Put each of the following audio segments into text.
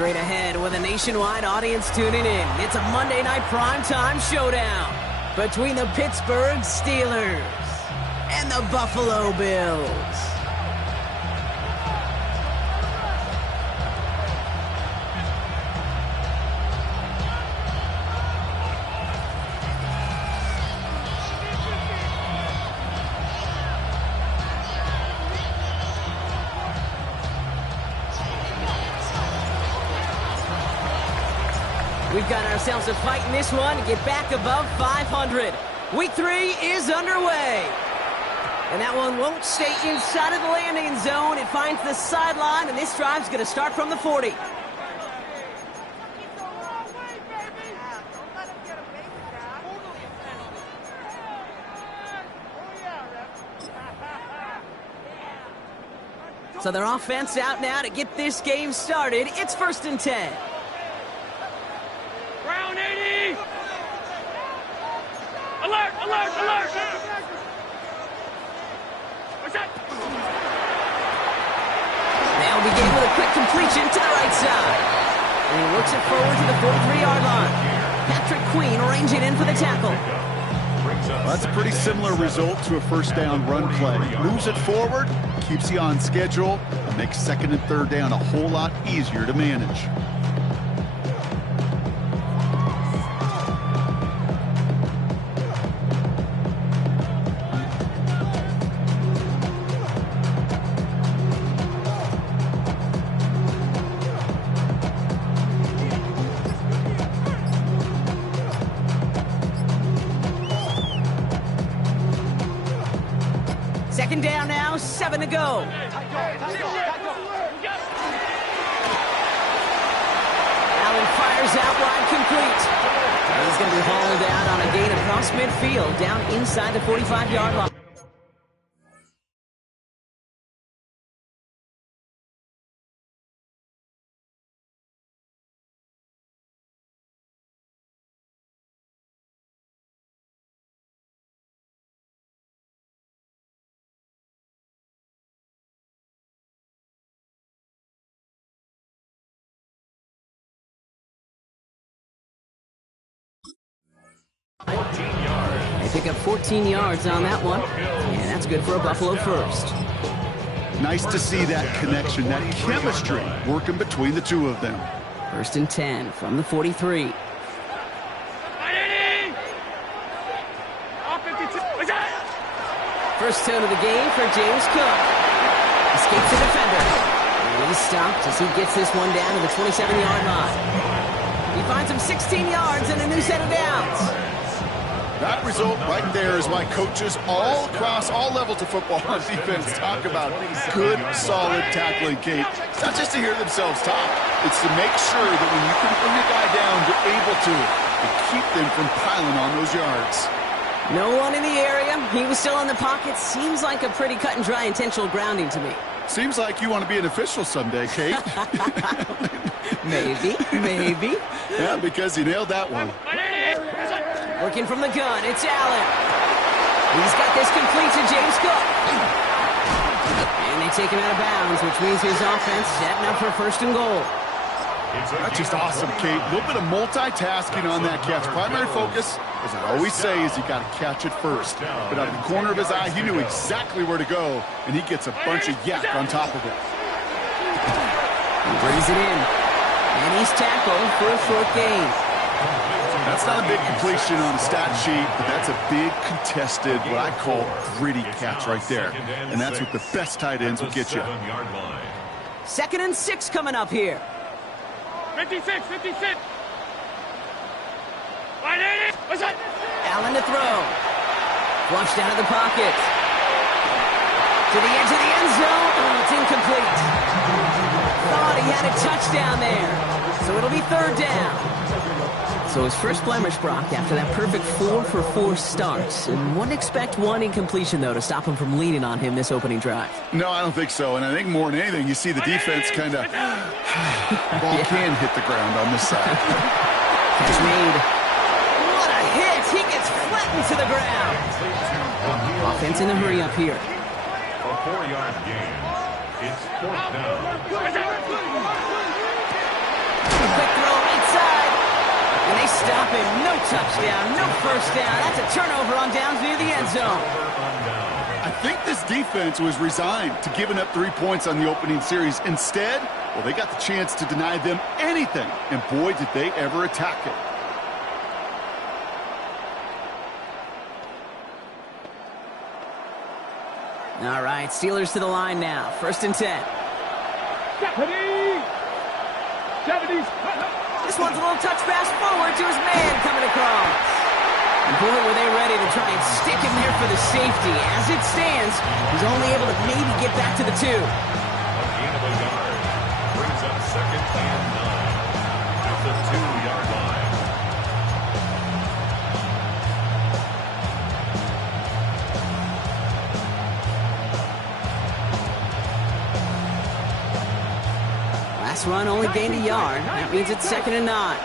Straight ahead with a nationwide audience tuning in. It's a Monday night primetime showdown between the Pittsburgh Steelers and the Buffalo Bills. We've got ourselves a fight in this one to get back above 500. Week 3 is underway. And that one won't stay inside of the landing zone. It finds the sideline, and this drive's going to start from the 40. So their offense out now to get this game started. It's 1st and 10. Alert! Alert! Alert! They'll begin with a quick completion to the right side. And he works it forward to the 43-yard line. Patrick Queen arranging in for the tackle. Well, that's a pretty similar result to a first down run play. Moves it forward, keeps you on schedule, and makes 2nd and 3rd down a whole lot easier to manage. Second down now, 7 to go. Allen fires out wide, complete. He's going to be hauled out on a gain across midfield, down inside the 45-yard line. They pick up 14 yards on that one, and that's good for a Buffalo first. Nice to see that connection, that chemistry working between the two of them. 1st and 10 from the 43. First tone of the game for James Cook. Escapes the defender. And he's stopped as he gets this one down to the 27-yard line. He finds him 16 yards and a new set of downs. That result right there is why coaches all across all levels of football on defense talk about good, solid tackling, Kate. It's not just to hear themselves talk. It's to make sure that when you can bring a guy down, you're able to keep them from piling on those yards. No one in the area. He was still in the pocket. Seems like a pretty cut and dry intentional grounding to me. Seems like you want to be an official someday, Kate. Maybe, maybe. Yeah, because he nailed that one. Working from the gun, it's Allen. He's got this complete to James Cook. And they take him out of bounds, which means his offense setting up for 1st and goal. That's just awesome, Kate. A little bit of multitasking on that catch. Primary focus, as I always say, is you got to catch it first. But out of the corner of his eye, he knew exactly where to go, and he gets a bunch of yak on top of it. He brings it in, and he's tackled for a short gain. That's not a big completion on the stat sheet, but that's a big contested, what I call gritty catch right there. And that's what the best tight ends will get you. 2nd and 6 coming up here. 56, 56. Allen to throw. Flushed out of the pocket. To the edge of the end zone. Oh, it's incomplete. Thought he had a touchdown there. So it'll be 3rd down. So his first blemish, Brock, after that perfect 4-for-4 start. And wouldn't expect one incompletion, though, to stop him from leaning on him this opening drive. No, I don't think so. And I think more than anything, you see the defense kind of... ball can hit the ground on this side. Catch made. What a hit! He gets flattened to the ground. Offense in a hurry up here. A 4-yard gain. It's 4th down. him. No touchdown, no first down. That's a turnover on downs near the end zone. I think this defense was resigned to giving up 3 points on the opening series. Instead, well, they got the chance to deny them anything, and boy, did they ever attack it. All right, Steelers to the line now. 1st and 10. 70s. This one's a little touch pass forward to his man coming across. And boy, were they ready to try and stick him there for the safety. As it stands, he's only able to maybe get back to the 2. A gain of a yard brings up 2nd and 9 at the 2-yard line. Last run only gained a yard. That means it's 2nd and 9.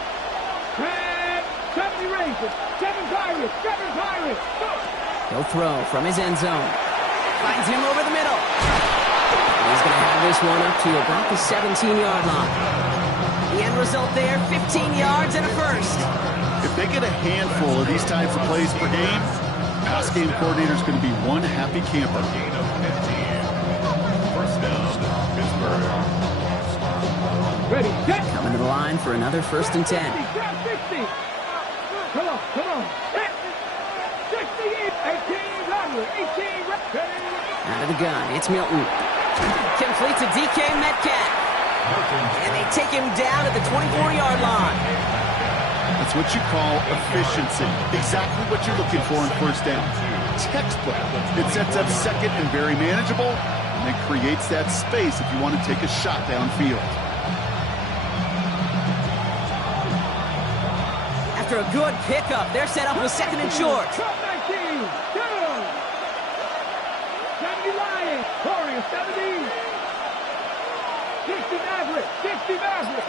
70 Rangers, 7 Pirates, 7 Pirates. He'll throw from his end zone. Finds him over the middle. And he's going to have this one up to about the 17-yard line. The end result there, 15 yards and a first. If they get a handful of these types of plays per game, pass game coordinator's going to be one happy camper. Gain of 15. First down, Pittsburgh. Ready, set. Coming to the line for another 1st and 10. 60. Come on, come on. 68, 18, Robert, 18, Out of the gun, it's Milton. Complete to DK Metcalf. And they take him down at the 24-yard line. That's what you call efficiency. Exactly what you're looking for in 1st down. Textbook. It sets up 2nd and very manageable, and it creates that space if you want to take a shot downfield. After a good pickup, they're set up with 2nd and short. 19, down. 70 Lions, Warriors, 70. 60 Maverick, 60 Maverick.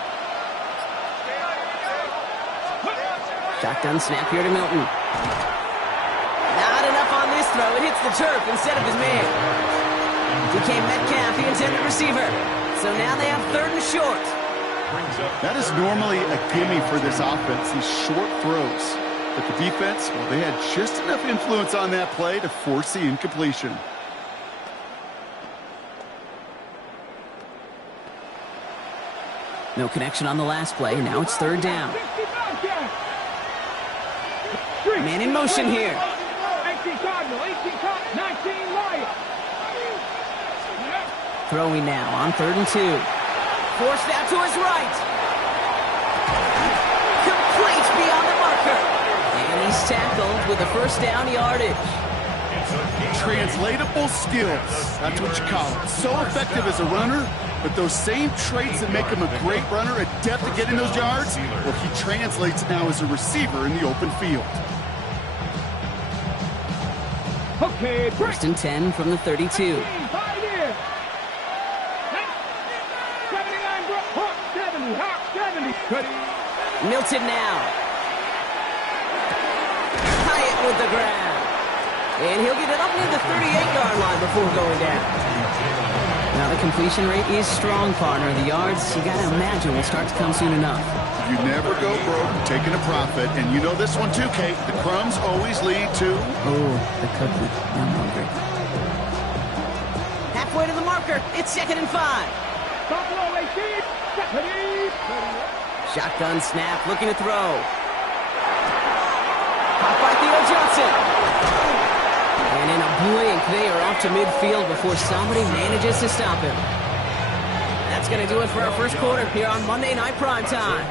Shotgun snap here to Milton. Not enough on this throw. It hits the turf instead of his man. DK Metcalf, the intended receiver. So now they have 3rd and short. That is normally a gimme for this offense, these short throws. But the defense, well, they had just enough influence on that play to force the incompletion. No connection on the last play. Now it's 3rd down. Man in motion here. 18 Cardinal, 18 Cardinal, 19 Lions. Throwing now on 3rd and 2. Forced out to his right. Complete beyond the marker. And he's tackled with the 1st down yardage. Translatable skills. That's what you call it. So effective as a runner, but those same traits that make him a great runner, adept at getting those yards, well, he translates now as a receiver in the open field. Okay, 1st and 10 from the 32. Milton now. Hyatt with the grab. And he'll get it up near the 38-yard line before going down. Now the completion rate is strong, partner. The yards, you got to imagine, will start to come soon enough. You never go broke taking a profit, and you know this one too, Kate. The crumbs always lead to... Oh, the cookie. I'm hungry. Halfway to the marker. It's 2nd and 5. Shotgun snap, looking to throw. Caught by Theo Johnson. And in a blink, they are off to midfield before somebody manages to stop him. That's going to do it for our 1st quarter here on Monday Night Primetime.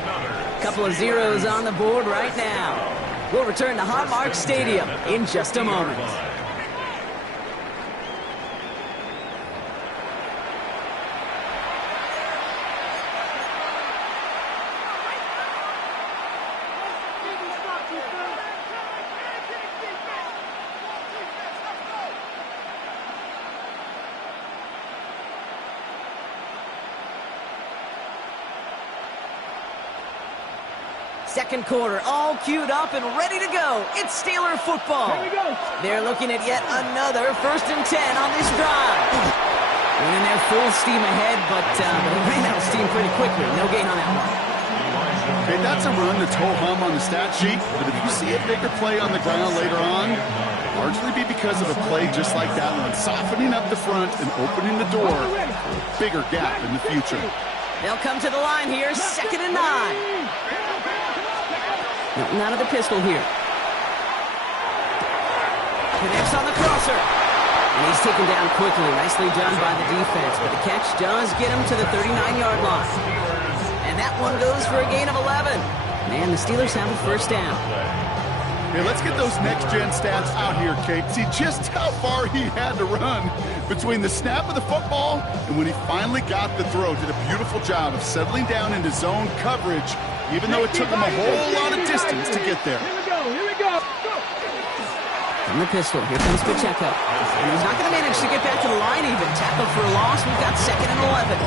Couple of zeros on the board right now. We'll return to Highmark Stadium in just a moment. Second quarter, all queued up and ready to go. It's Steeler football. Here we go. They're looking at yet another 1st and 10 on this drive. Running their full steam ahead, but they ran out of steam pretty quickly. No gain on that one. Okay, that's a run that's ho-hum on the stat sheet, but if you see a bigger play on the ground later on, largely be because of a play just like that one, softening up the front and opening the door for a bigger gap in the future. They'll come to the line here, 2nd and 9. Milton out of the pistol here. Connects on the crosser. And he's taken down quickly. Nicely done by the defense, but the catch does get him to the 39-yard line. And that one goes for a gain of 11. And the Steelers have a first down. Hey, let's get those next-gen stats out here, Kate. See just how far he had to run between the snap of the football and when he finally got the throw. Did a beautiful job of settling down into zone coverage, even though it took him a whole lot of distance to get there. Here we go. From the pistol, here comes Pacheco. And he's not going to manage to get back to the line even. Tackle for a loss. We've got 2nd and 11.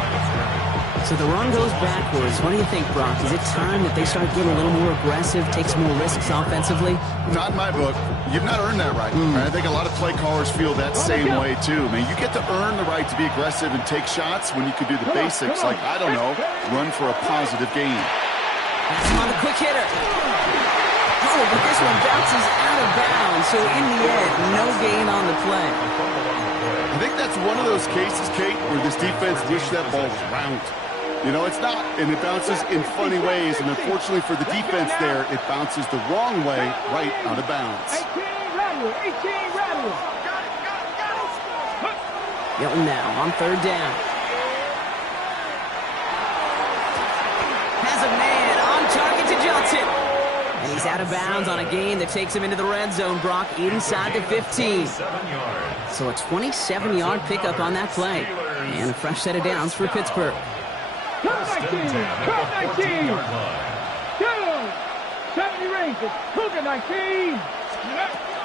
So the run goes backwards. What do you think, Brock? Is it time that they start getting a little more aggressive, take some more risks offensively? Not in my book. You've not earned that right. I think a lot of play callers feel that same way, too. I mean, you get to earn the right to be aggressive and take shots when you can do the basics, like, I don't know, run for a positive gain. That's him on the quick hitter. Oh, but this one bounces out of bounds, so in the end, no gain on the play. I think that's one of those cases, Kate, where this defense wished that ball was round. You know, it's not, and it bounces in funny ways, and unfortunately for the defense there, it bounces the wrong way right out of bounds. 18 rattle. Milton now on 3rd down. Has a man on target to Johnson. And he's out of bounds on a gain that takes him into the red zone, Brock, inside the 15. So a 27-yard pickup on that play. And a fresh set of downs for Pittsburgh. Cut 19. 70 Rangers. Cougar 19.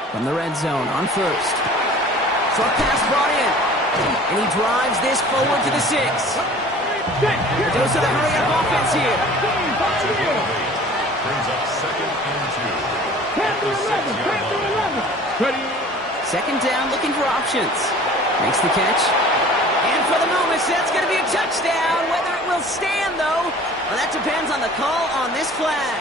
From the red zone on 1st. Short pass brought in. And he drives this forward to the 6. Goes to the hurry-up offense here. Brings up 2nd and 2. Panther 11. 2nd down, looking for options. Makes the catch. And for the moment, that's going to be a touchdown. Whether it will stand, though, well, that depends on the call on this flag.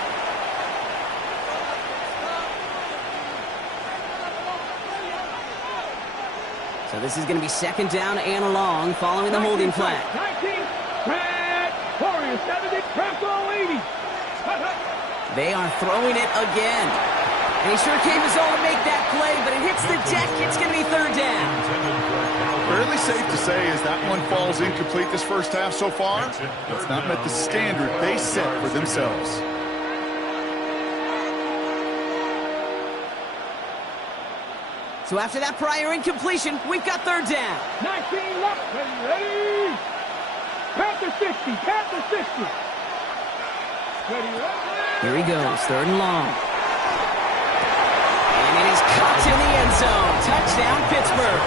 So this is going to be 2nd down and long following the holding flag. 19. Red Warriors 70. Crackle 80. They are throwing it again. And he sure came his all to make that play, but it hits the deck. It's going to be 3rd down. Fairly safe to say as that one falls incomplete this first half so far, it's not met the standard they set for themselves. So after that prior incompletion, we've got 3rd down. 19 left. Ready. Panther 60. Panther 60. Here he goes, 3rd and long. And it is caught in the end zone. Touchdown, Pittsburgh.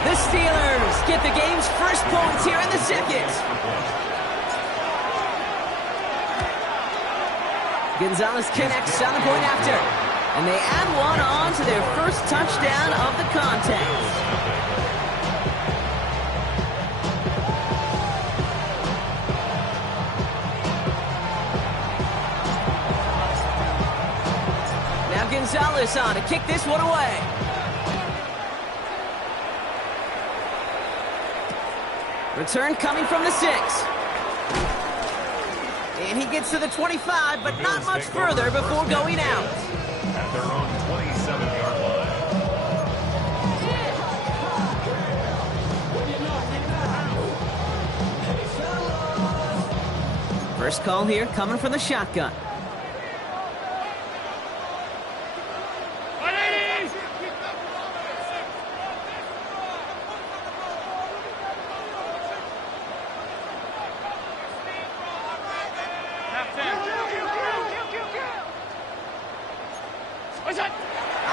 The Steelers get the game's first points here in the 2nd. Gonzalez connects on the point after. And they add one on to their first touchdown of the contest. Gonzalez on to kick this one away. Return coming from the 6. And he gets to the 25, but not much further before going out. At their own 27-yard line. First call here coming from the shotgun.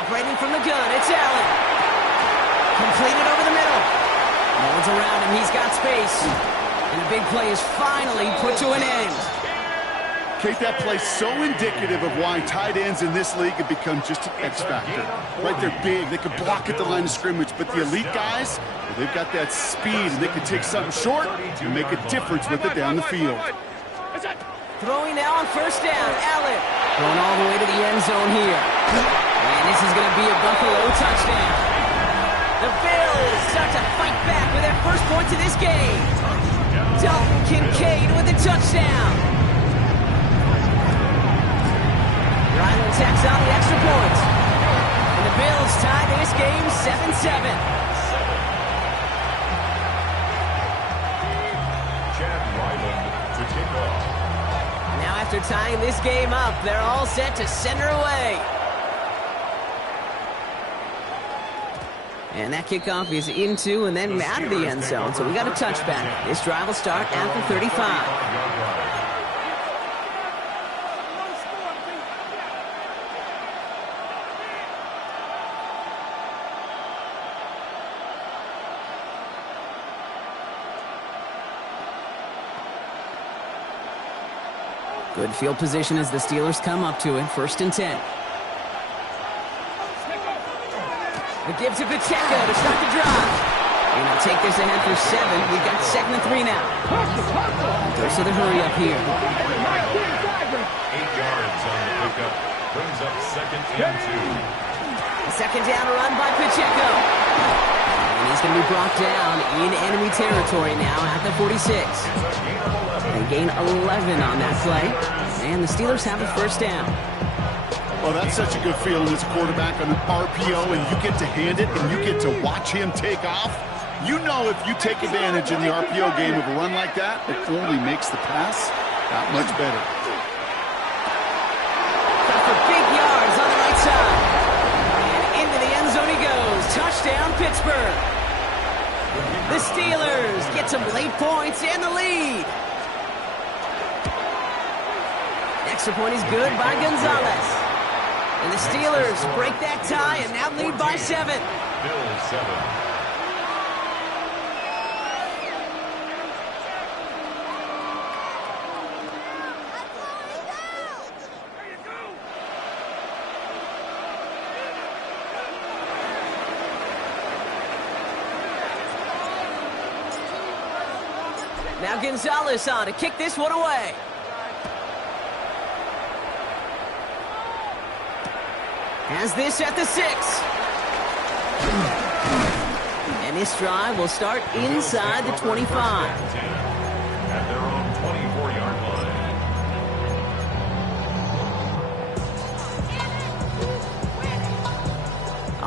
Operating from the gun, it's Allen. Completed over the middle. No one's around him, he's got space. And a big play is finally put to an end. Kate, that play's so indicative of why tight ends in this league have become just an X factor. Right, they're big, they can block at the line of scrimmage, but the elite guys, well, they've got that speed, and they can take something short and make a difference with it down the field. Throwing now on first down. Allen going all the way to the end zone here. And this is going to be a Buffalo touchdown. The Bills start to fight back with their first points of this game. Dalton Kincaid with a touchdown. Ryland tacks on the extra point. And the Bills tie this game 7-7. Now after tying this game up, they're all set to send her away. And that kickoff is into and then out of the end zone. So we got a touchback. This drive will start at the 35. Good field position as the Steelers come up to it. 1st and 10. The give to Pacheco to start the drive. And they'll take this ahead for 7. We've got 2nd and 3 now. Goes to the hurry up here. 8 yards on the pickup. Brings up 2nd and 2. A second down run by Pacheco. And he's going to be brought down in enemy territory now at the 46. They gain 11 on that play. And the Steelers have a first down. Oh, that's such a good feeling as a quarterback on an RPO, and you get to hand it, and you get to watch him take off. You know if you take advantage in the RPO game of a run like that, it only makes the pass that much better. Got for big yards on the right side. And into the end zone he goes. Touchdown, Pittsburgh. The Steelers get some late points and the lead. Extra point is good by Gonzalez. And the Steelers break that tie and now lead by 7. Bills 7. Now Gonzalez on to kick this one away. Has this at the 6. And this drive will start inside the 25. At their own 24-yard line.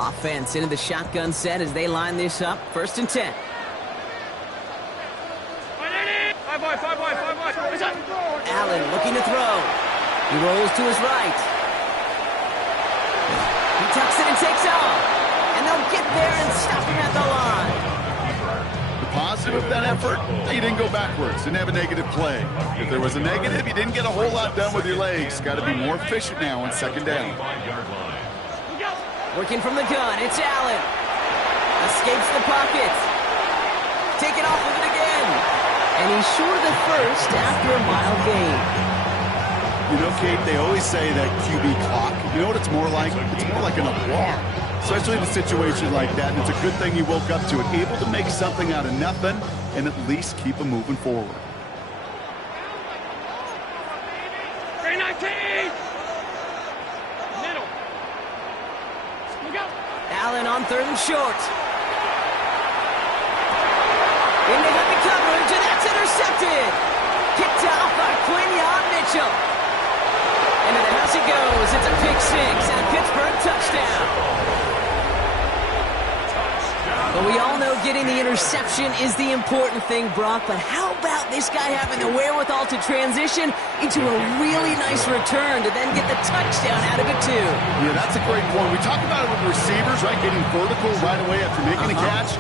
Offense into the shotgun set as they line this up. 1st and 10. Allen looking to throw. He rolls to his right. He tucks it and takes off. And they'll get there and stop him at the line. The positive of that effort, you didn't go backwards, didn't have a negative play. If there was a negative, you didn't get a whole lot done with your legs. Got to be more efficient now on 2nd down. Working from the gun, it's Allen. Escapes the pocket. Taking off with it again. And he's short of the first after a mile gain. You know, Kate, they always say that QB clock. You know what it's more like? It's more like an alarm. Especially in a situation like that. And it's a good thing you woke up to it. Able to make something out of nothing and at least keep them moving forward. 319! Middle. Look out. Allen on 3rd and short. Into heavy coverage, and that's intercepted. Kicked off by Quinyon Mitchell. Into the house he goes. It's a pick 6 and a Pittsburgh touchdown. But we all know getting the interception is the important thing, Brock. But how about this guy having the wherewithal to transition into a really nice return to then get the touchdown out of it, too? Yeah, that's a great point. We talk about it with receivers, right? Getting vertical right away after making a catch.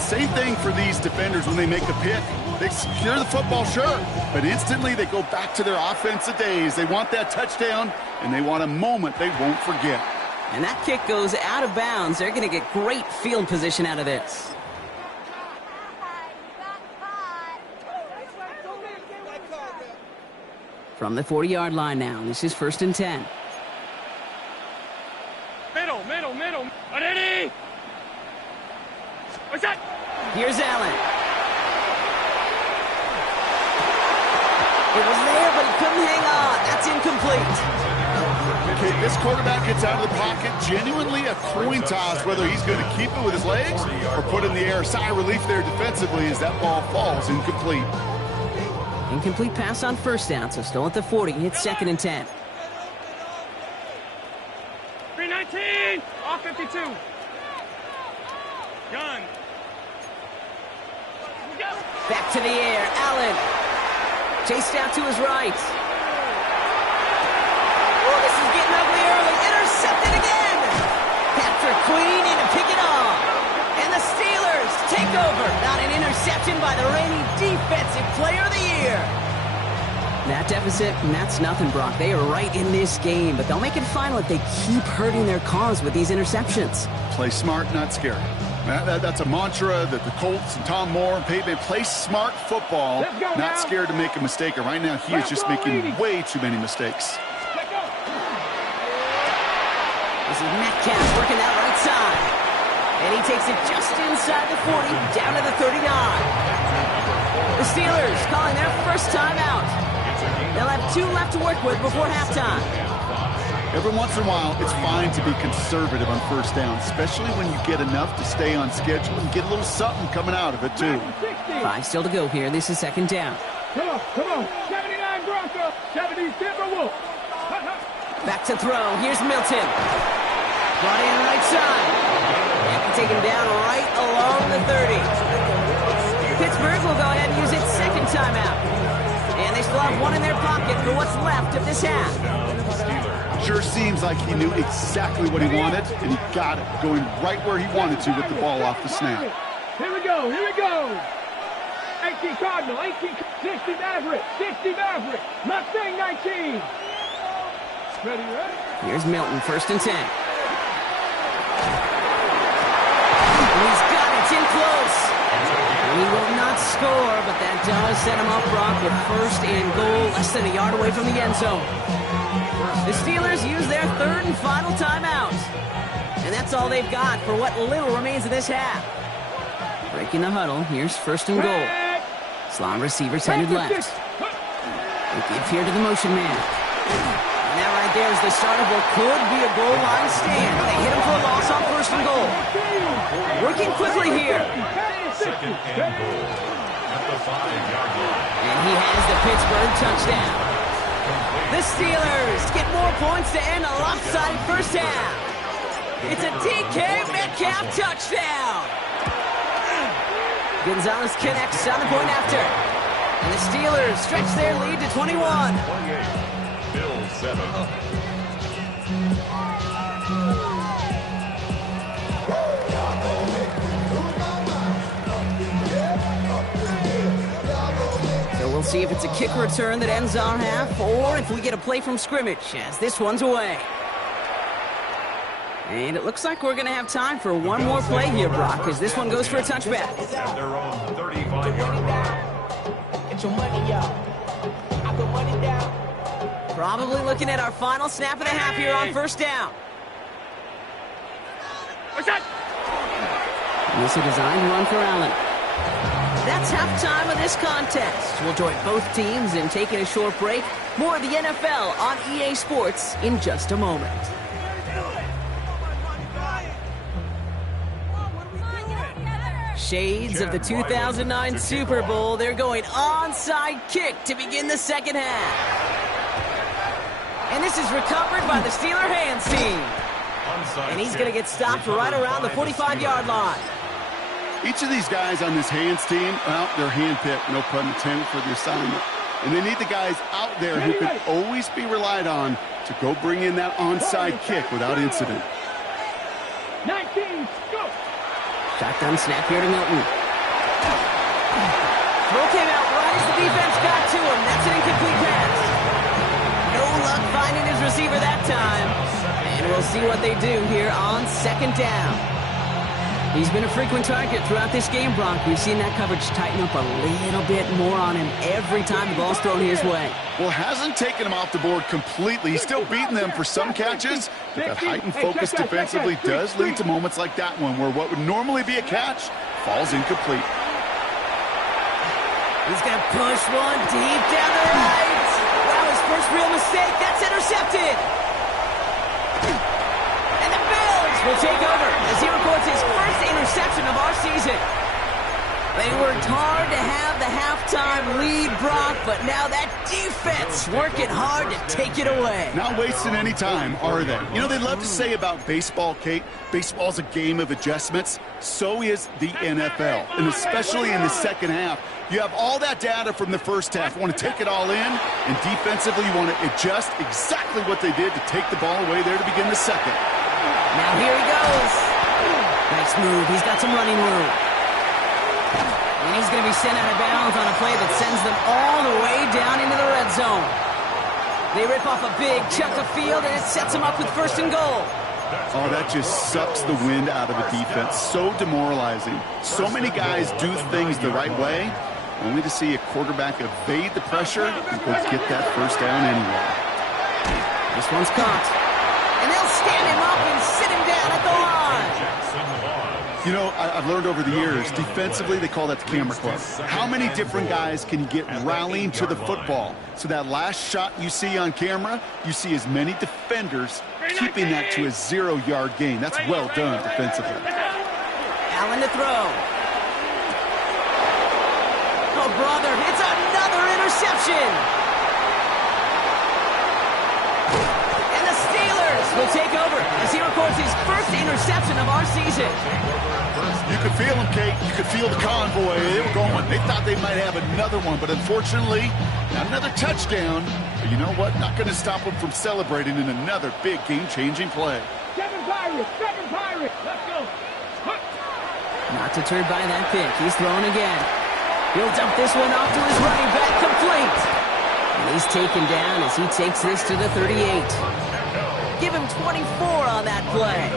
Same thing for these defenders when they make a pick. They secure the football, sure, but instantly they go back to their offensive days. They want that touchdown, and they want a moment they won't forget. And that kick goes out of bounds. They're going to get great field position out of this. From the 40-yard line now, this is 1st and 10. Middle. Ready? What's that? Here's Allen. It was there, but he couldn't hang incomplete. Okay, this quarterback gets out of the pocket, genuinely a coin toss whether he's going to keep it with his legs or put it in the air. Sigh of relief there defensively as that ball falls incomplete. Incomplete pass on first down, so still at the 40. It's 2nd and 10. 319, off 52. Gun. Back to the air, Allen. Chased out to his right. Oh, this is getting ugly early. Intercepted again. Patrick Queen in to pick it off. And the Steelers take over. Not an interception by the reigning Defensive Player of the Year. That deficit, and that's nothing, Brock. They are right in this game, but they'll make it final if they keep hurting their cause with these interceptions. Play smart, not scary. That's a mantra that the Colts and Tom Moore and Peyton play smart football, not scared to make a mistake. And right now, he is just making way too many mistakes. This is Metcalf working that right side. And he takes it just inside the 40, down to the 39. The Steelers calling their first timeout. They'll have 2 left to work with before halftime. Every once in a while, it's fine to be conservative on first down, especially when you get enough to stay on schedule and get a little something coming out of it, too. 5 still to go here. This is 2nd down. Come on. 79 Broncos, 70 Timberwolves. Back to throw. Here's Milton. Brought in right side. And taken down right along the 30. Pittsburgh will go ahead and use its 2nd timeout. And they still have 1 in their pocket for what's left of this half. Sure seems like he knew exactly what he wanted, and he got it, going right where he wanted to with the ball off the snap. Here we go. 18 Cardinal, 60 Maverick, Mustang 19. Ready? Here's Milton, 1st and 10. He's got it, it's in close. He will not score, but that does set him up, Brock, with 1st and goal, less than a yard away from the end zone. The Steelers use their 3rd and final timeout. And that's all they've got for what little remains of this half. Breaking the huddle, here's 1st and goal. Slot receivers headed left. They give here to the motion man. And that right there is the start of what could be a goal line stand. They hit him for a loss on 1st and goal. Working quickly here. 2nd and goal at the 5-yard line. And he has the Pittsburgh touchdown. The Steelers get more points to end a lopsided first half. It's a DK Metcalf touchdown. Gonzalez connects on the point after. And the Steelers stretch their lead to 21. 28, Bills 7. So we'll see if it's a kick return that ends our half, or if we get a play from scrimmage as this one's away. And it looks like we're going to have time for one more play here, Brock, as this one goes for a touchback. At their own 35-yard line. Get your money out. I put money down. Probably looking at our final snap of the half here on 1st down. And this is a designed run for Allen. That's halftime of this contest. We'll join both teams in taking a short break. More of the NFL on EA Sports in just a moment. Shades of the 2009 Super Bowl. They're going onside kick to begin the 2nd half. And this is recovered by the Steeler hands team. And he's going to get stopped right around the 45-yard line. Each of these guys on this hands team, well, they're handpicked, no pun intended, for the assignment. And they need the guys out there who can always be relied on to go bring in that onside kick without incident. 19, go! Shotgun snap here to Milton. Throw came out right as the defense got to him. That's an incomplete pass. No luck finding his receiver that time. And we'll see what they do here on 2nd down. He's been a frequent target throughout this game, Brock. We've seen that coverage tighten up a little bit more on him every time the ball's thrown his way. Well, hasn't taken him off the board completely. He's still beating them for some catches, but that heightened focus defensively does lead to moments like that one where what would normally be a catch falls incomplete. He's going to push one deep down the right. That was first real mistake. That's intercepted. And the Bills will take over as he records his first interception of our season. They worked hard to have the halftime lead, Brock, but now that defense working hard to take it away. Not wasting any time, are they? You know, they love to say about baseball, Kate, baseball's a game of adjustments. So is the NFL, and especially in the second half. You have all that data from the first half. You want to take it all in, and defensively you want to adjust exactly what they did to take the ball away there to begin the second. Now here he goes. Nice move. He's got some running room. And he's going to be sent out of bounds on a play that sends them all the way down into the red zone. They rip off a big chunk of field, and it sets them up with first and goal. Oh, that just sucks the wind out of a defense. So demoralizing. So many guys do things the right way, only to see a quarterback evade the pressure and go get that first down anyway. This one's caught. And they'll stand him up and sit him down at the line. You know, I've learned over the years, defensively, they call that the camera club. How many different guys can you get rallying to the football? So that last shot you see on camera, you see as many defenders keeping that to a 0-yard gain. That's well done defensively. Allen to throw. Oh, brother, it's another interception. And the Steelers will take over as he records his first interception of our season. You could feel them, Kate. You could feel the convoy. They were going. They thought they might have another one, but unfortunately, not another touchdown. But you know what? Not going to stop them from celebrating in another big game-changing play. Seven Pirates, let's go. Not deterred by that pick. He's throwing again. He'll dump this one off to his running back, complete. And he's taken down as he takes this to the 38. Give him 24 on that play.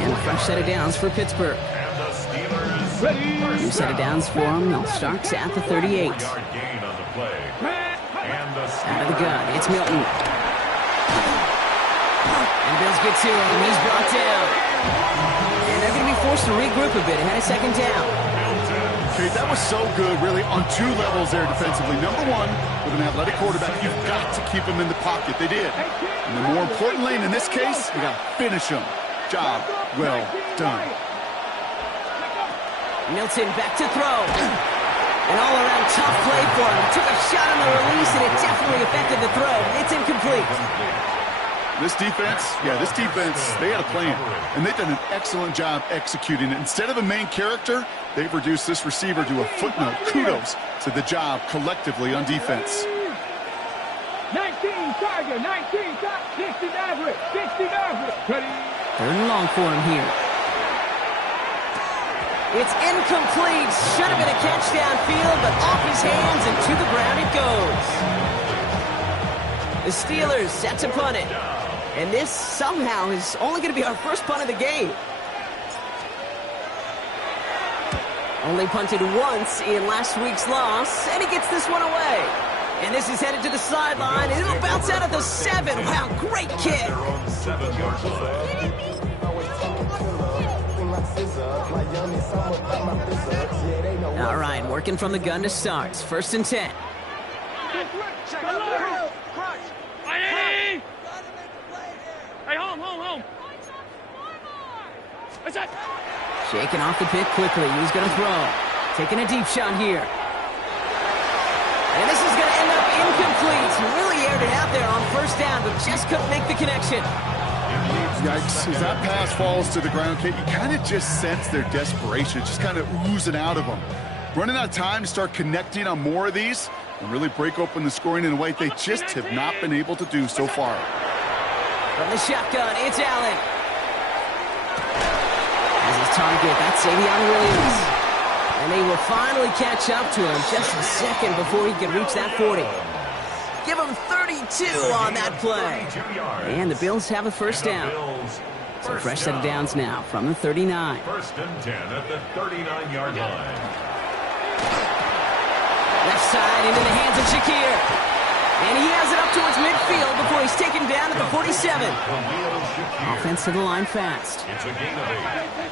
And a fresh set of downs for Pittsburgh. New set of downs for him. They'll start at the 38. Out of the gun, it's Milton. And Bills get to him. He's brought down. And they're going to be forced to regroup a bit ahead of second down. Okay, that was so good, really, on two levels there defensively. Number one, with an athletic quarterback, you've got to keep him in the pocket. They did. And then more importantly, and in this case, you got to finish him. Job well done. Milton back to throw. An all-around tough play for him. Took a shot on the release, and it definitely affected the throw. It's incomplete. This defense, they had a plan. And they've done an excellent job executing it. Instead of a main character, they've reduced this receiver to a footnote. Kudos to the job collectively on defense. 19 target, 60 average. Ready? Third and long for him here. It's incomplete. Should have been a catch downfield, but off his hands and to the ground it goes. The Steelers set to punt it. And this somehow is only going to be our first punt of the game. Only punted once in last week's loss, and he gets this one away. And this is headed to the sideline, and it'll bounce out at the 7. Wow, great kick. All right, working from the gun to start. First and 10. Hey, home. What's that? Shaking off the pick quickly. He's going to throw. Taking a deep shot here. And this is going to end up incomplete. Really aired it out there on first down, but just couldn't make the connection. Yikes. As that pass falls to the ground, Kate, you kind of just sense their desperation. It's just kind of oozing out of them. Running out of time to start connecting on more of these and really break open the scoring in a way they just have not been able to do so far. From the shotgun, it's Allen. As his target, that's Savion Williams. And they will finally catch up to him just a second before he can reach that 40. Give him 32 on that play. And the Bills have a first down. So fresh set of downs now from the 39. First and 10 at the 39-yard line. Left side into the hands of Shakir. And he has it up towards midfield before he's taken down at the 47. Offense to the line fast. It's a gain of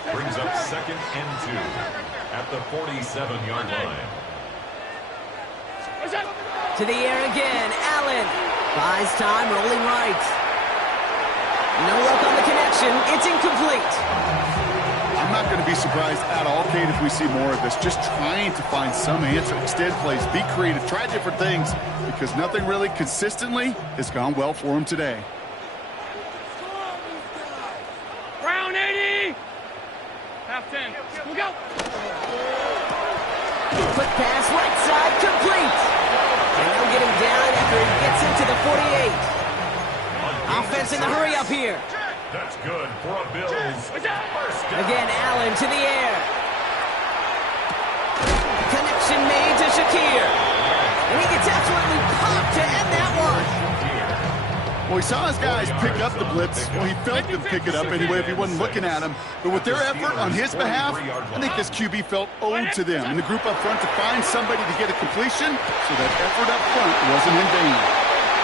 8. Brings up second and 2 at the 47-yard line. To the air again, Allen. Buys time, rolling right. No luck on the connection. It's incomplete. I'm not going to be surprised at all, Kate, if we see more of this. Just trying to find some answer. Extend plays, be creative, try different things, because nothing really consistently has gone well for him today. Brown 80. Half 10. We'll go. Quick pass, right side, complete. And they'll get him down after he gets into the 48. Offense in the hurry up here. That's good for a Bills first down. Again, Allen to the air. Connection made to Shakir. And he gets absolutely popped to end that one. Well, he saw his guys pick up the blitz. Well, he felt them pick it up anyway if he wasn't looking at him. But with their effort on his behalf, I think this QB felt owed to them. And the group up front to find somebody to get a completion, so that effort up front wasn't in vain.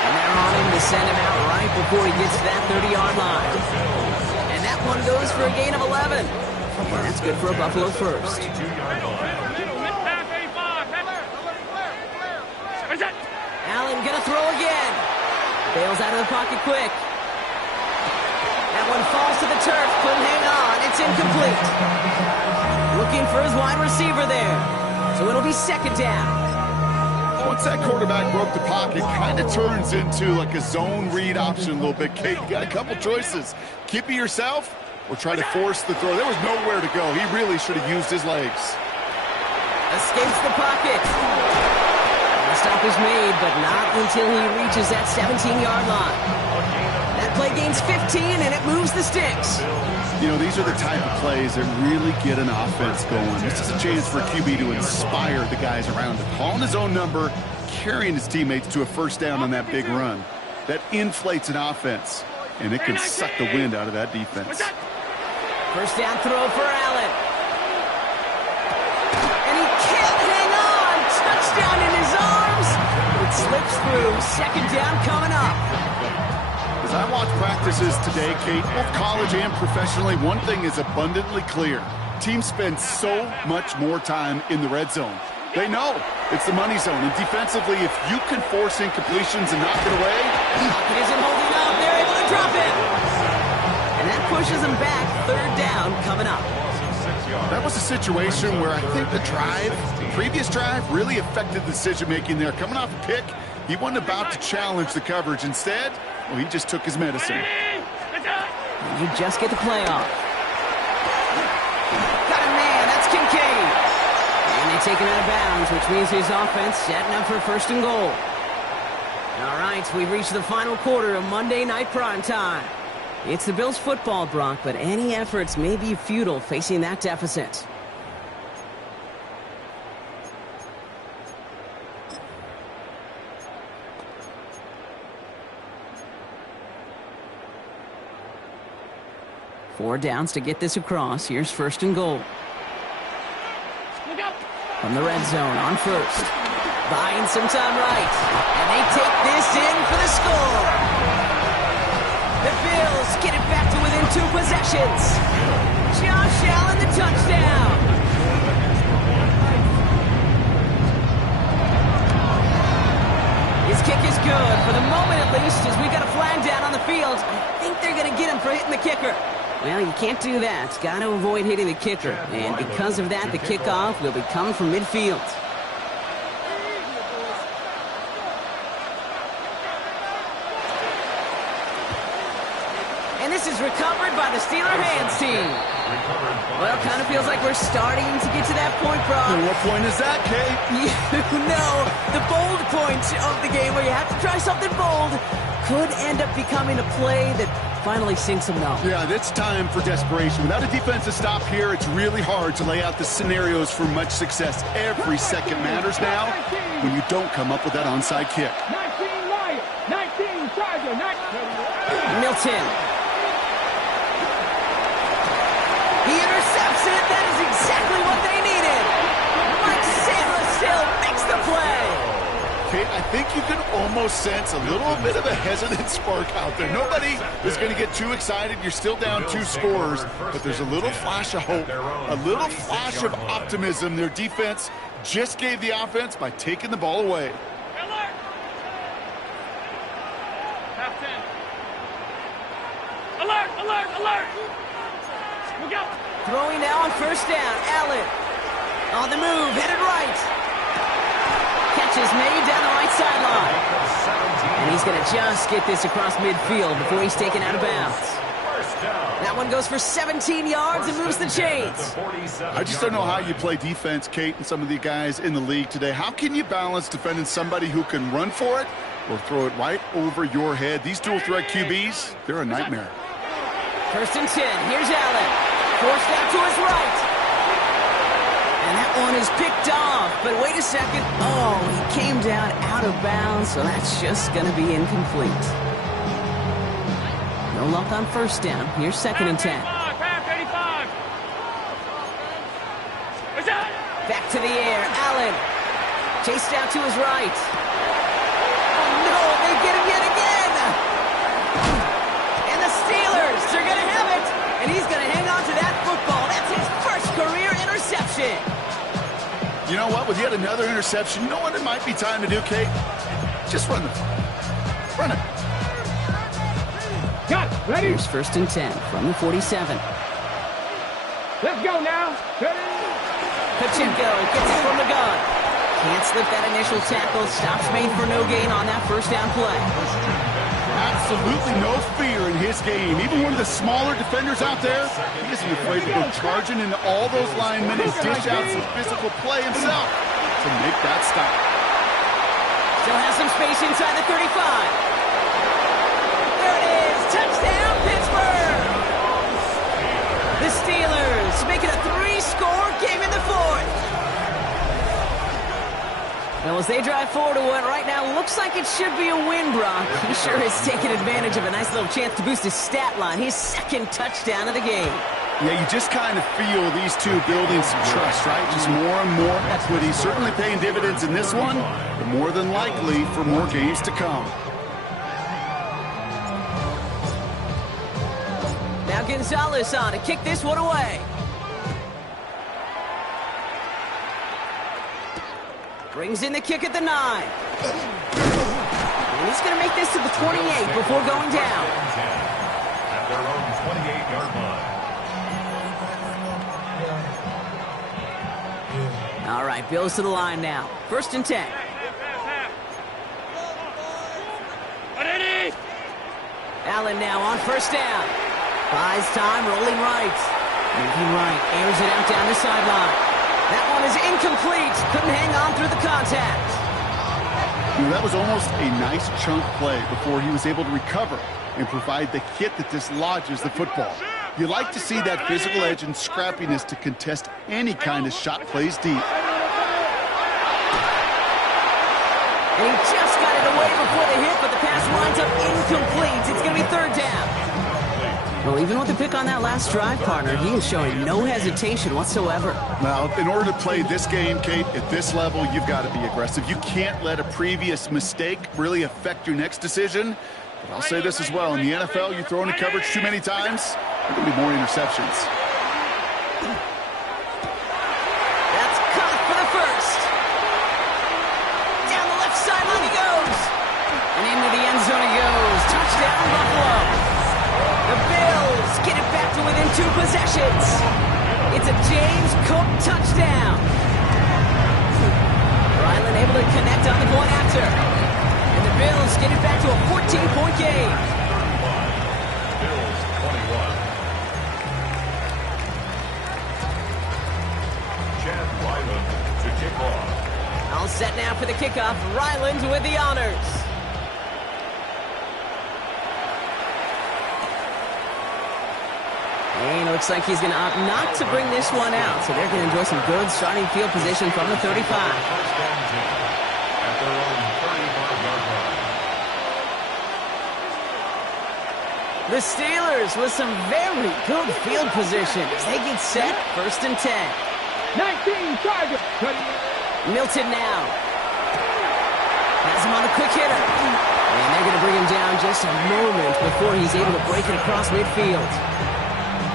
And they're on him to send him out right before he gets to that 30-yard line. And that one goes for a gain of 11. And that's good for a Buffalo first. Allen gonna throw again. Bails out of the pocket quick. That one falls to the turf. Couldn't hang on. It's incomplete. Looking for his wide receiver there. So it'll be second down. Once that quarterback broke the pocket, kind of turns into like a zone read option a little bit, Kate. You got a couple choices. Keep it yourself or try to force the throw. There was nowhere to go. He really should have used his legs. Escapes the pocket. The stop is made, but not until he reaches that 17-yard line. That play gains 15, and it moves the sticks. You know, these are the type of plays that really get an offense going. This is a chance for QB to inspire the guys around him. Calling his own number, carrying his teammates to a first down on that big run. That inflates an offense, and it can suck the wind out of that defense. First down throw for Allen. And he can't hang on. Touchdown in his arms. It slips through. Second down coming up. As I watch practices today, Kate, both college and professionally, one thing is abundantly clear. Teams spend so much more time in the red zone. They know it's the money zone. And defensively, if you can force incompletions and knock it away. It isn't holding up. They're able to drop it. And that pushes them back. Third down coming up. That was a situation where I think the previous drive, really affected the decision-making there. Coming off a pick, he wasn't about to challenge the coverage. Instead, well, he just took his medicine. You just get the play off. Got a man. That's Kincaid. And they take him out of bounds, which means his offense setting up for first and goal. All right, we've reached the final quarter of Monday Night Prime Time. It's the Bills football, Brock, but any efforts may be futile facing that deficit. Four downs to get this across. Here's first and goal. From the red zone on first. Buying some time right. And they take this in for the score. The Bills get it back to within 2 possessions. Josh Allen, the touchdown. His kick is good, for the moment at least, as we got a flag down on the field. I think they're going to get him for hitting the kicker. Well, you can't do that. Got to avoid hitting the kicker. And because of that, the kickoff will be coming from midfield. And this is recovered by the Steeler hands team. Well, kind of feels like we're starting to get to that point, Brock. And what point is that, Kate? You know, the bold point of the game where you have to try something bold could end up becoming a play that finally sinks them now. Yeah, it's time for desperation. Without a defensive stop here, it's really hard to lay out the scenarios for much success. Every second matters now when you don't come up with that onside kick. 19 Lion, 19 Tiger, 19. Milton. He intercepts it. That is exactly what they needed. Mike Sandler still makes the play. Kate, I think you can almost sense a little bit of a hesitant spark out there. Nobody is going to get too excited. You're still down 2 scores, but there's a little flash of hope, a little flash of optimism. Their defense just gave the offense by taking the ball away. Alert, alert, alert! Look out! Throwing now on first down. Allen. On the move, headed right. Catch is made down the right sideline. And he's going to just get this across midfield before he's taken out of bounds. That one goes for 17 yards and moves the chains. I just don't know how you play defense, Kate, and some of the guys in the league today. How can you balance defending somebody who can run for it or throw it right over your head? These dual threat QBs, they're a nightmare. First and 10. Here's Allen. Forced out to his right. And that one is picked off. But wait a second. Oh, he came down out of bounds, so that's just going to be incomplete. No luck on first down. Here's second and 10. Back to the air. Allen. Chased out to his right. Oh, no. They get him yet again. And the Steelers are going to have it. And he's going to hang on to that football. That's his first career interception. You know what? With yet another interception, you know what it might be time to do, Kate? Just run it. Run it. Got it. Ready? Here's first and 10 from the 47. Let's go now. Ready? Pacheco gets it from the gun. Can't slip that initial tackle. Stops made for no gain on that first down play. Absolutely no fear in his game. Even one of the smaller defenders out there, he isn't afraid to go charging into all those linemen and dish out some physical play himself to make that stop. Still has some space inside the 35. There it is. Touchdown, Pittsburgh. The Steelers make it a 3-score game in the fourth. Well, as they drive forward to what right now looks like it should be a win, Brock. He sure has taken advantage of a nice little chance to boost his stat line. His second touchdown of the game. Yeah, you just kind of feel these two building some trust, right? Just more and more equity. Certainly paying dividends in this one, but more than likely for more games to come. Now Gonzalez on to kick this one away. Brings in the kick at the 9. And he's going to make this to the 28 before going down. At their own 28-yard line. All right, Bills to the line now. First and 10. Allen now on first down. Buys time, rolling right. Moving right, airs it out down the sideline. That one is incomplete. Couldn't hang on through the contact. You know, that was almost a nice chunk play before he was able to recover and provide the hit that dislodges the football. You like to see that physical edge and scrappiness to contest any kind of shot plays deep. And he just got it away before the hit, but the pass winds up incomplete. It's going to be third down. Well, even with the pick on that last drive, partner, he is showing no hesitation whatsoever. Now, in order to play this game, Kate, at this level, you've got to be aggressive. You can't let a previous mistake really affect your next decision. But I'll say this as well. In the NFL, you throw into coverage too many times, there are going to be more interceptions. That's caught for the first. Down the left sideline he goes. And into the end zone he goes. Touchdown, Buffalo. The Bills get it back to within 2 possessions. It's a James Cook touchdown. Ryland able to connect on the point after. And the Bills get it back to a 14-point game. Bills 21. Chad Ryland to kick off. All set now for the kickoff. Ryland with the honors. And it looks like he's going to opt not to bring this one out. So they're going to enjoy some good starting field position from the 35. First and 10 at their own 35-yard line. The Steelers with some very good field position as they get set. First and 10. 19 target. Milton now. Has him on the quick hitter. And they're going to bring him down just a moment before he's able to break it across midfield.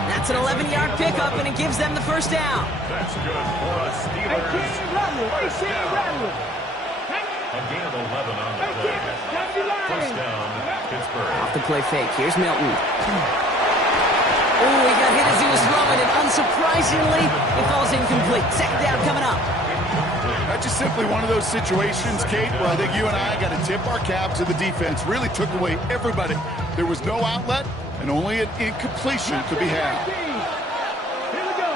That's an 11-yard pickup, and it gives them the first down. That's good for the Steelers. 18 Redwood. 18 Redwood. A A gain of 11 on the play. First down, Pittsburgh. Off the play fake. Here's Milton. Oh, he got hit as he was throwing, and unsurprisingly, it falls incomplete. Second down coming up. That's just simply one of those situations, Kate, where I think you and I got to tip our cap to the defense. Really took away everybody. There was no outlet, and only an incompletion could be had. Here we go.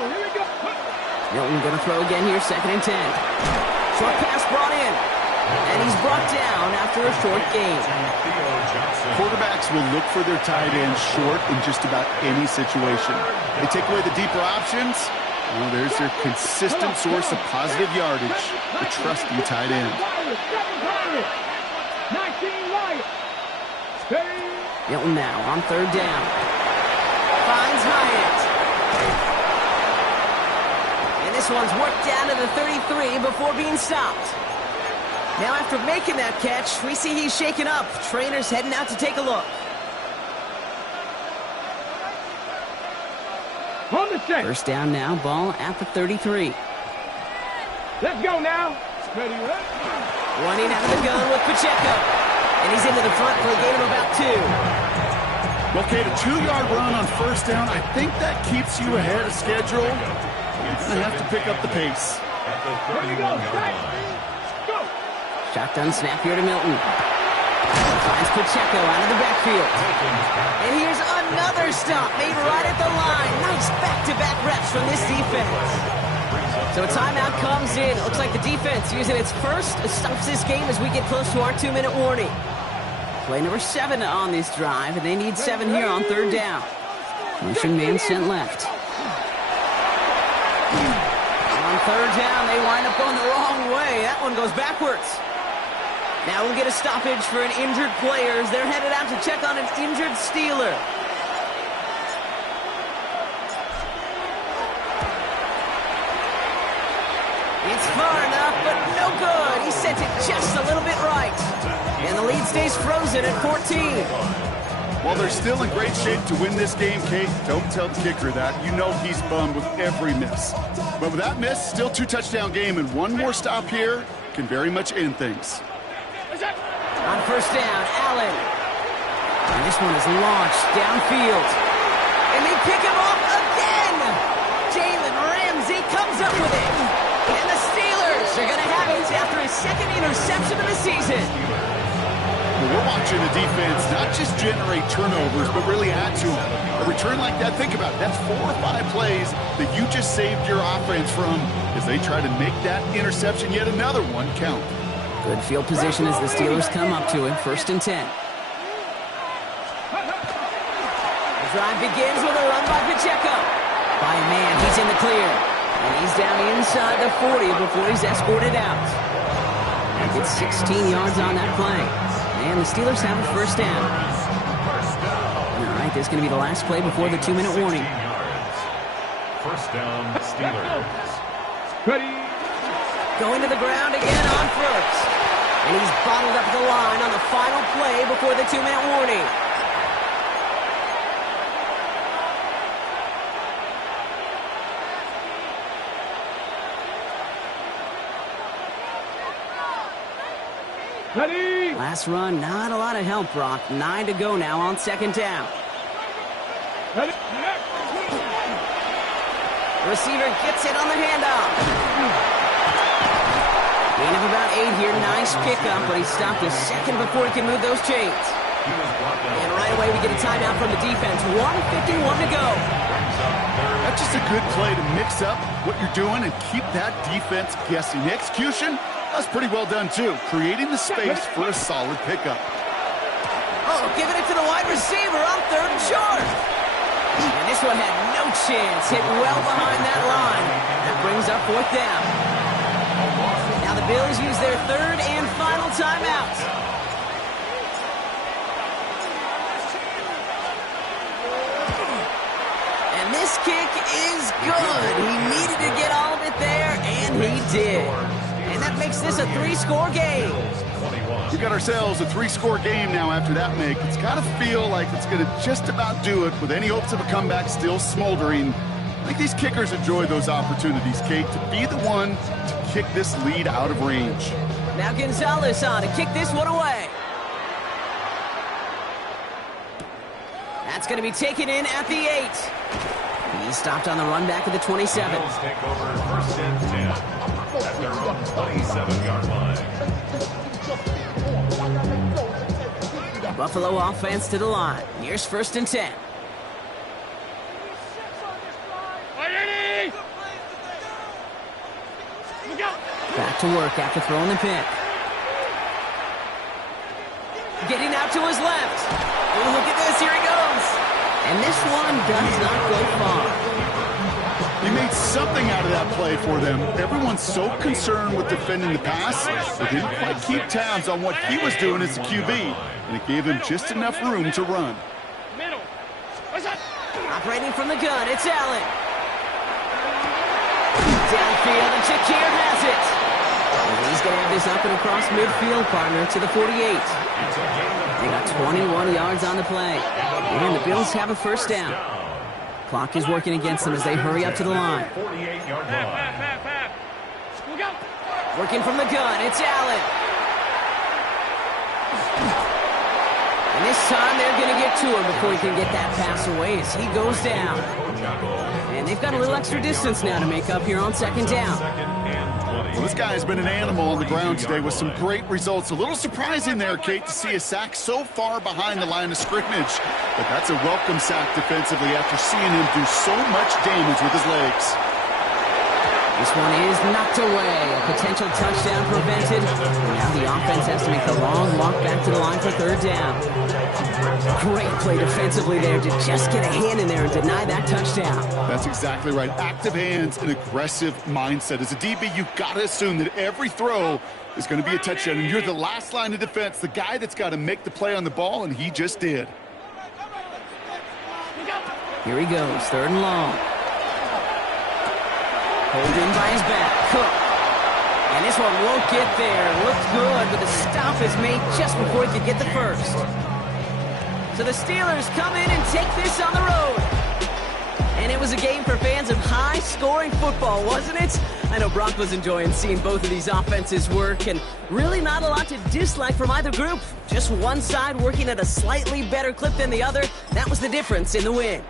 Milton going to throw again here, 2nd and 10. Short pass brought in, and he's brought down after a short gain. Quarterbacks will look for their tight end short in just about any situation. They take away the deeper options. Well, there's their consistent source of positive yardage, the trusty tight end. 19 Lions. Milton now on 3rd down. Finds Hyatt. And this one's worked down to the 33 before being stopped. Now after making that catch, we see he's shaken up. Trainer's heading out to take a look. On the check. First down now, ball at the 33. Let's go now. Ready, Running out of the gun with Pacheco. And he's into the front for a gain of about 2. Well, Kate, a 2-yard run on first down, I think that keeps you ahead of schedule. You're going to have to pick up the pace. At the 31-yard line. Go. Shotgun snap here to Milton. Finds Pacheco out of the backfield. And here's another stop made right at the line. Nice back-to-back reps from this defense. So a timeout comes in. It looks like the defense using its first stops this game as we get close to our 2-minute warning. Play number 7 on this drive, and they need 7 here on 3rd down. Motion man sent left. On 3rd down, they wind up going the wrong way. That one goes backwards. Now we'll get a stoppage for an injured player as they're headed out to check on an injured Steeler. It's far enough, but no good. He sent it just a little bit right. And the lead stays frozen at 14. While they're still in great shape to win this game, Kate, don't tell the kicker that. You know he's bummed with every miss. But with that miss, still 2-touchdown game, and one more stop here can very much end things. On first down, Allen. And this one is launched downfield. And they pick him off again. Jalen Ramsey comes up with it. And the Steelers are going to have it after his 2nd interception of the season. Well, we're watching the defense not just generate turnovers, but really add to them. A return like that, think about it. That's 4 or 5 plays that you just saved your offense from as they try to make that interception, yet another one, count. Good field position as the Steelers come up to him. 1st and 10. The drive begins with a run by Pacheco. By a man, he's in the clear. And he's down inside the 40 before he's escorted out. And gets 16 yards on that play. And the Steelers have a first down. All right, this is going to be the last play before the 2-minute warning. First down, Steelers. Ready. Going to the ground again on first. And he's bottled up the line on the final play before the 2-minute warning. Ready. Last run, not a lot of help, Brock. 9 to go now on 2nd down. Ready. The receiver gets it on the handoff. Gain of about 8 here. Nice pickup, but he stopped a second before he can move those chains. And right away we get a timeout from the defense. 1:51 to go. That's just a good play to mix up what you're doing and keep that defense guessing. The execution, that's pretty well done too. Creating the space for a solid pickup. Oh, giving it to the wide receiver on 3rd and short. And this one had no chance. Hit well behind that line. That brings up 4th down. Now the Bills use their 3rd and final timeout. And this kick is good. He needed to get all of it there, and he did. And that makes this a 3-score game. We got ourselves a 3-score game now after that make. It's got to feel like it's going to just about do it with any hopes of a comeback still smoldering. I think these kickers enjoy those opportunities, Kate, to be the one to kick this lead out of range. Now Gonzalez on to kick this one away. That's going to be taken in at the 8. He's stopped on the run back at the 27. Bills take over first and 10 at their own 27-yard line. Buffalo offense to the line. Here's first and 10. Back to work after throwing the pick. Getting out to his left. Oh, look at this. Here he goes. And this one does not go far. He made something out of that play for them. Everyone's so concerned with defending the pass, they didn't quite keep tabs on what he was doing as a QB, and it gave him just enough room to run. Operating from the gun, it's Allen. Downfield, and Shakir has it. And he's going to have this up and across midfield, partner, to the 48. They got 21 yards on the play. And the Bills have a first down. Clock is working against them as they hurry up to the line. 48-yard line. Working from the gun, it's Allen. And this time they're going to get to him before he can get that pass away as he goes down. And they've got a little extra distance now to make up here on second down. Well, this guy has been an animal on the ground today with some great results. A little surprising there, Kate, to see a sack so far behind the line of scrimmage. But that's a welcome sack defensively after seeing him do so much damage with his legs. This one is knocked away. A potential touchdown prevented. Now the offense has to make the long walk back to the line for third down. Great play defensively there to just get a hand in there and deny that touchdown. That's exactly right. Active hands and aggressive mindset. As a DB, you've got to assume that every throw is going to be a touchdown. And you're the last line of defense, the guy that's got to make the play on the ball, and he just did. Here he goes, third and long. Holding by his back, Cook. And this one won't get there. Looked good, but the stop is made just before he could get the first. So the Steelers come in and take this on the road. And it was a game for fans of high-scoring football, wasn't it? I know Brock was enjoying seeing both of these offenses work, and really not a lot to dislike from either group. Just one side working at a slightly better clip than the other. That was the difference in the win.